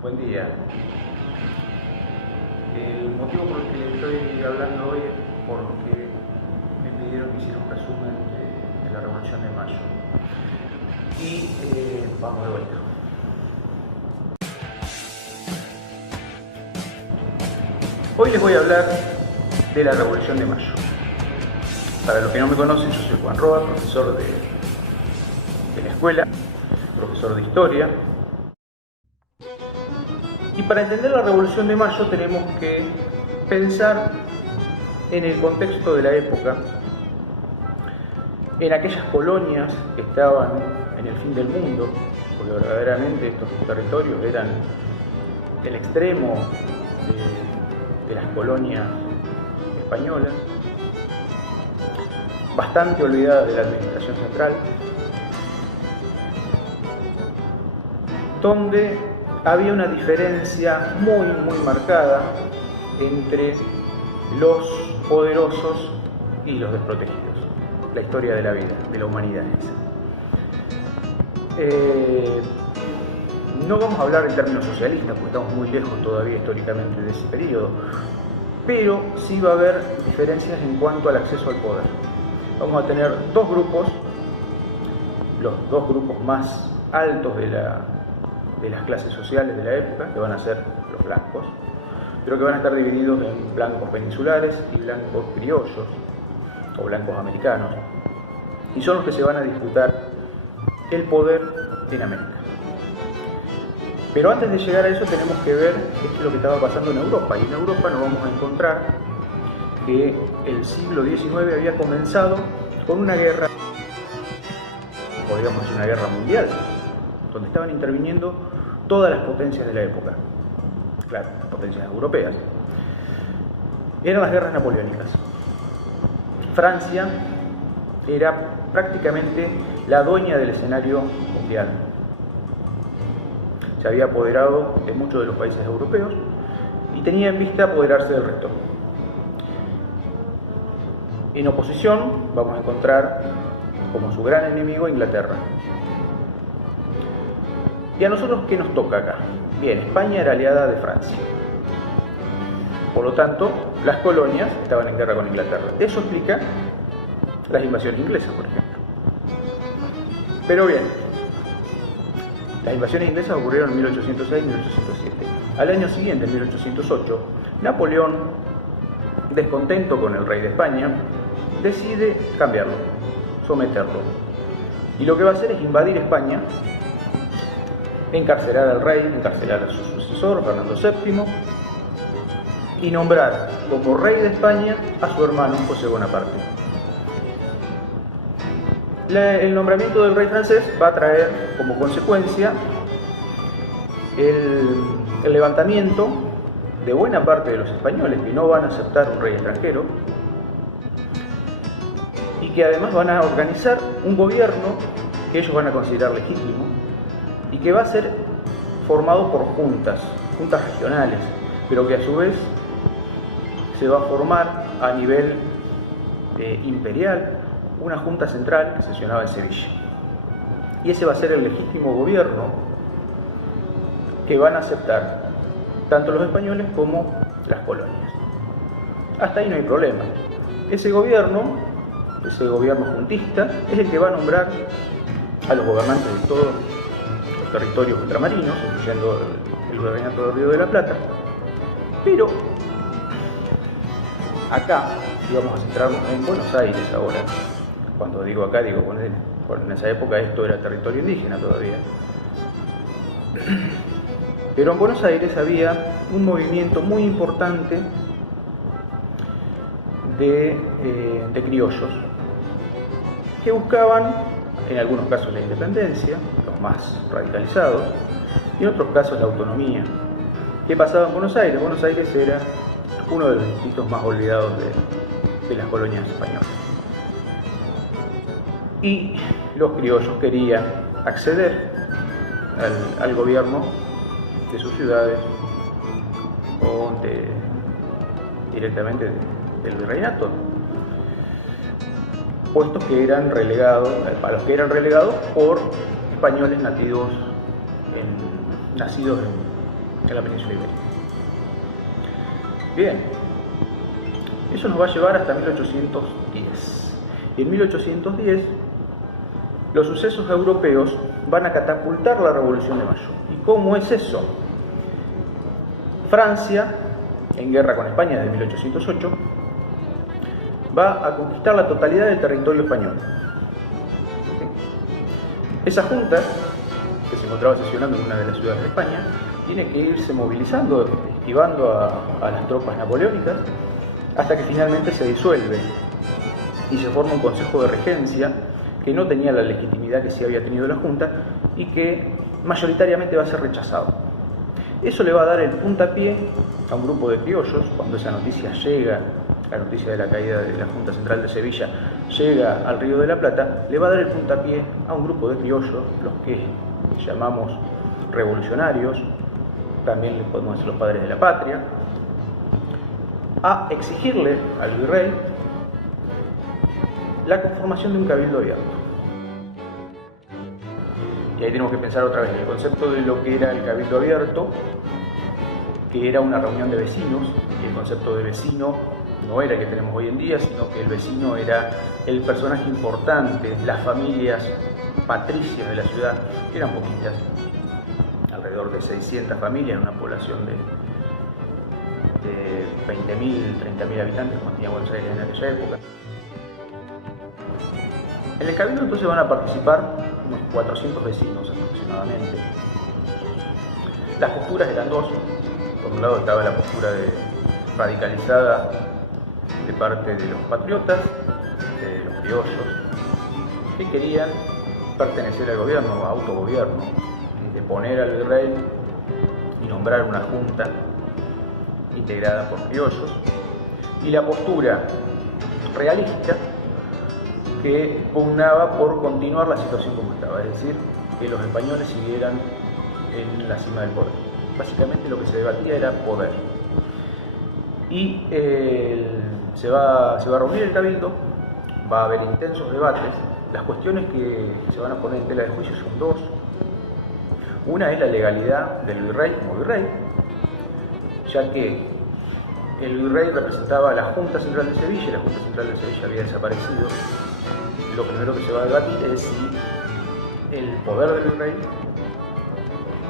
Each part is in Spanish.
Buen día. El motivo por el que estoy hablando hoy es porque me pidieron que hiciera un resumen de la Revolución de Mayo. Y vamos de vuelta. Hoy les voy a hablar de la Revolución de Mayo. Para los que no me conocen, yo soy Juan Roa, profesor de la escuela, profesor de historia. Y para entender la Revolución de Mayo tenemos que pensar en el contexto de la época, en aquellas colonias que estaban en el fin del mundo, porque verdaderamente estos territorios eran el extremo de las colonias españolas, bastante olvidadas de la administración central, donde había una diferencia muy marcada entre los poderosos y los desprotegidos. La historia de la vida, de la humanidad es esa. No vamos a hablar en términos socialistas, porque estamos muy lejos todavía históricamente de ese periodo, pero sí va a haber diferencias en cuanto al acceso al poder. Vamos a tener dos grupos, los dos grupos más altos de las clases sociales de la época, que van a ser los blancos, pero que van a estar divididos en blancos peninsulares y blancos criollos, o blancos americanos, y son los que se van a disputar el poder en América. Pero antes de llegar a eso tenemos que ver qué es lo que estaba pasando en Europa, y en Europa nos vamos a encontrar que el siglo XIX había comenzado con una guerra, podríamos decir una guerra mundial, donde estaban interviniendo todas las potencias de la época, claro, las potencias europeas. Eran las guerras napoleónicas. Francia era prácticamente la dueña del escenario mundial. Se había apoderado de muchos de los países europeos y tenía en vista apoderarse del resto. En oposición vamos a encontrar como su gran enemigo Inglaterra. ¿Y a nosotros qué nos toca acá? Bien, España era aliada de Francia. Por lo tanto, las colonias estaban en guerra con Inglaterra. Eso explica las invasiones inglesas, por ejemplo. Pero bien, las invasiones inglesas ocurrieron en 1806 y 1807. Al año siguiente, en 1808, Napoleón, descontento con el rey de España, decide cambiarlo, someterlo. Y lo que va a hacer es invadir España, encarcelar al rey, encarcelar a su sucesor, Fernando VII, y nombrar como rey de España a su hermano José Bonaparte. El nombramiento del rey francés va a traer como consecuencia el levantamiento de buena parte de los españoles que no van a aceptar un rey extranjero y que además van a organizar un gobierno que ellos van a considerar legítimo y que va a ser formado por juntas regionales, pero que a su vez se va a formar a nivel imperial una junta central que sesionaba en Sevilla. Y ese va a ser el legítimo gobierno que van a aceptar tanto los españoles como las colonias. Hasta ahí no hay problema. Ese gobierno juntista, es el que va a nombrar a los gobernantes de todos los territorios ultramarinos, incluyendo el virreinato del Río de la Plata. Pero acá, y vamos a centrarnos en Buenos Aires ahora, cuando digo acá, digo, bueno, en esa época esto era territorio indígena todavía. Pero en Buenos Aires había un movimiento muy importante de criollos que buscaban, en algunos casos, la independencia, los más radicalizados, y en otros casos la autonomía. ¿Qué pasaba en Buenos Aires? Buenos Aires era uno de los distritos más olvidados de las colonias españolas. Y los criollos querían acceder al gobierno de sus ciudades o directamente del virreinato. puestos que eran relegados, a los que eran relegados por españoles nacidos en la península ibérica. Bien, eso nos va a llevar hasta 1810. Y en 1810 los sucesos europeos van a catapultar la Revolución de Mayo. ¿Y cómo es eso? Francia, en guerra con España desde 1808, va a conquistar la totalidad del territorio español. Esa junta, que se encontraba sesionando en una de las ciudades de España, tiene que irse movilizando, esquivando a las tropas napoleónicas, hasta que finalmente se disuelve y se forma un consejo de regencia que no tenía la legitimidad que sí había tenido la Junta y que mayoritariamente va a ser rechazado. Eso le va a dar el puntapié a un grupo de criollos. Cuando esa noticia llega, la noticia de la caída de la Junta Central de Sevilla, llega al Río de la Plata, le va a dar el puntapié a un grupo de criollos, los que llamamos revolucionarios, también le podemos decir los padres de la patria, a exigirle al virrey la conformación de un cabildo abierto. Y ahí tenemos que pensar otra vez en el concepto de lo que era el cabildo abierto, que era una reunión de vecinos, y el concepto de vecino no era el que tenemos hoy en día, sino que el vecino era el personaje importante, las familias patricias de la ciudad, que eran poquitas, alrededor de 600 familias en una población de 20.000, 30.000 habitantes, como tenía Buenos Aires en aquella época. En el cabildo entonces van a participar unos 400 vecinos aproximadamente. Las posturas eran dos. Por un lado estaba la postura radicalizada de parte de los patriotas, de los criollos, que querían pertenecer al gobierno, autogobierno, de poner al virrey y nombrar una junta integrada por criollos, y la postura realista, que pugnaba por continuar la situación como estaba, es decir, que los españoles siguieran en la cima del poder. Básicamente lo que se debatía era poder. Y se va a reunir el cabildo, va a haber intensos debates. Las cuestiones que se van a poner en tela de juicio son dos. Una es la legalidad del virrey como virrey, ya que el virrey representaba a la Junta Central de Sevilla, y la Junta Central de Sevilla había desaparecido. Lo primero que se va a debatir es si el poder del virrey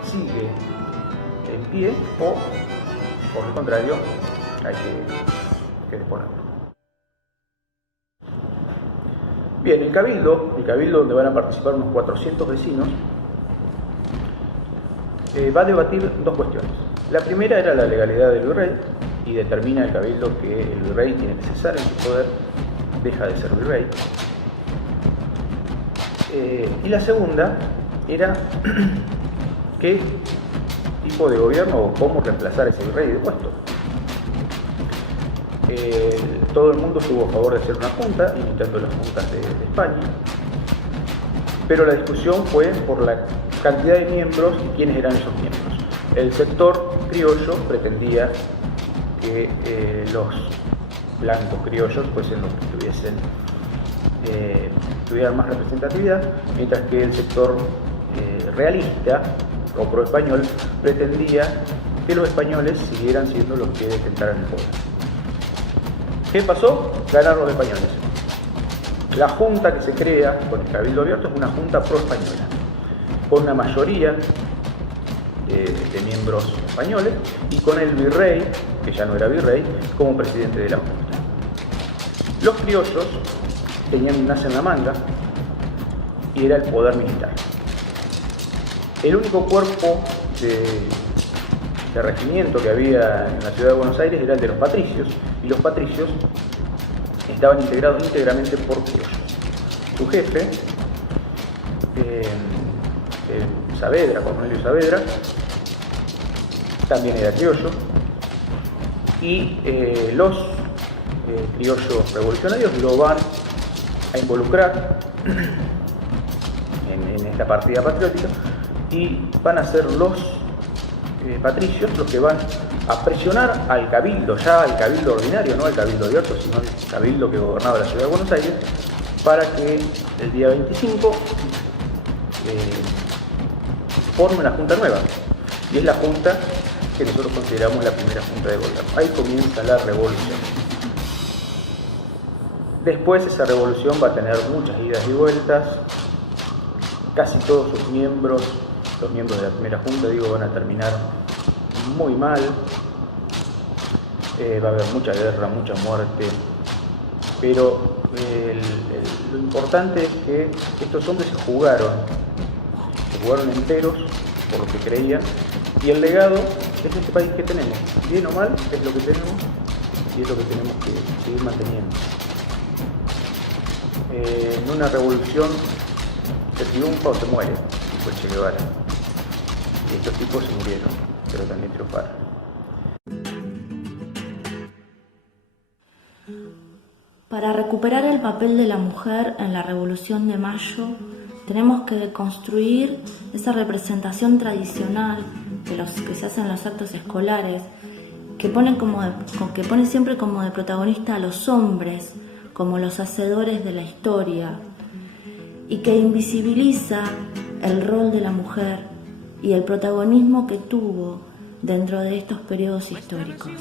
sigue en pie o, por el contrario, hay que disponerlo. Bien, el cabildo donde van a participar unos 400 vecinos, va a debatir dos cuestiones. La primera era la legalidad del virrey, y determina el cabildo que el virrey tiene que cesar en su poder, deja de ser virrey. Y la segunda era qué tipo de gobierno o cómo reemplazar a ese virrey de puesto. Todo el mundo estuvo a favor de hacer una junta, imitando las juntas de España, pero la discusión fue por la cantidad de miembros y quiénes eran esos miembros. El sector criollo pretendía que los blancos criollos fuesen los que tuvieran más representatividad, mientras que el sector realista o pro-español pretendía que los españoles siguieran siendo los que detentaran el poder. ¿Qué pasó? Ganaron los españoles. La junta que se crea con el cabildo abierto es una junta pro-española, con una mayoría de miembros españoles y con el virrey, que ya no era virrey, como presidente de la junta. Los criollos tenían un as en la manga y era el poder militar. El único cuerpo de regimiento que había en la ciudad de Buenos Aires era el de los patricios, y los patricios estaban integrados íntegramente por criollos. Su jefe, Saavedra, Cornelio Saavedra, también era criollo, y los criollos revolucionarios lo van a involucrar en esta partida patriótica, y van a ser los patricios los que van a presionar al cabildo, ya al cabildo ordinario, no al cabildo abierto, sino al cabildo que gobernaba la ciudad de Buenos Aires, para que el día 25 forme una junta nueva, y es la junta que nosotros consideramos la primera junta de gobierno. Ahí comienza la revolución. Después esa revolución va a tener muchas idas y vueltas. Casi todos sus miembros, los miembros de la primera junta, van a terminar muy mal. Va a haber mucha guerra, mucha muerte, pero lo importante es que estos hombres se jugaron enteros por lo que creían, y el legado es este país que tenemos. Bien o mal, es lo que tenemos y es lo que tenemos que seguir manteniendo. En una revolución se triunfa o se muere, dijo el Che Guevara. Y estos tipos se murieron, pero también triunfaron. Para recuperar el papel de la mujer en la Revolución de Mayo, tenemos que deconstruir esa representación tradicional de los que se hacen en los actos escolares, que pone siempre como de protagonista a los hombres, como los hacedores de la historia, y que invisibiliza el rol de la mujer y el protagonismo que tuvo dentro de estos periodos históricos.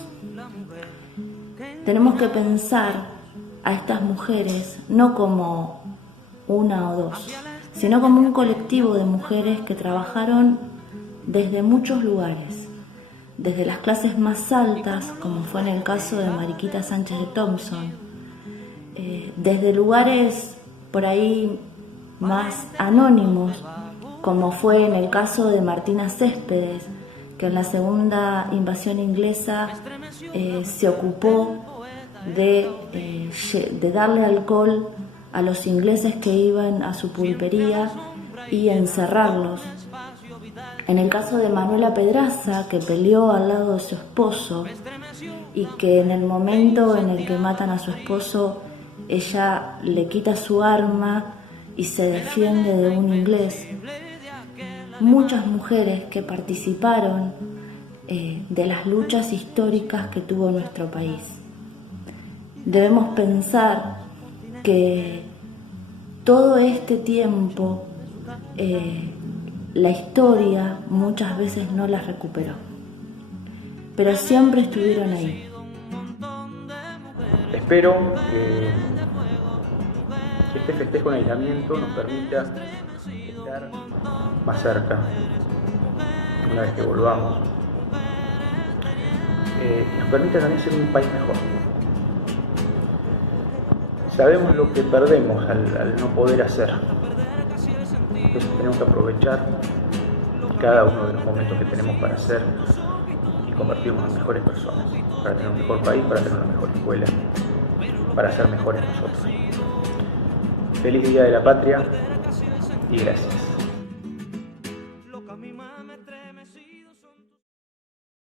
Tenemos que pensar a estas mujeres no como una o dos, sino como un colectivo de mujeres que trabajaron desde muchos lugares, desde las clases más altas, como fue en el caso de Mariquita Sánchez de Thompson, desde lugares por ahí más anónimos, como fue en el caso de Martina Céspedes, que en la segunda invasión inglesa se ocupó de darle alcohol a los ingleses que iban a su pulpería y encerrarlos. En el caso de Manuela Pedraza, que peleó al lado de su esposo y que en el momento en el que matan a su esposo, ella le quita su arma y se defiende de un inglés. Muchas mujeres que participaron de las luchas históricas que tuvo nuestro país. Debemos pensar que todo este tiempo la historia muchas veces no las recuperó, pero siempre estuvieron ahí. Espero que este festejo en aislamiento nos permita estar más cerca una vez que volvamos, nos permita también ser un país mejor. Sabemos lo que perdemos al no poder hacer. Entonces tenemos que aprovechar cada uno de los momentos que tenemos para hacer y convertirnos en mejores personas, para tener un mejor país, para tener una mejor escuela, para ser mejores nosotros. Feliz Día de la Patria y gracias.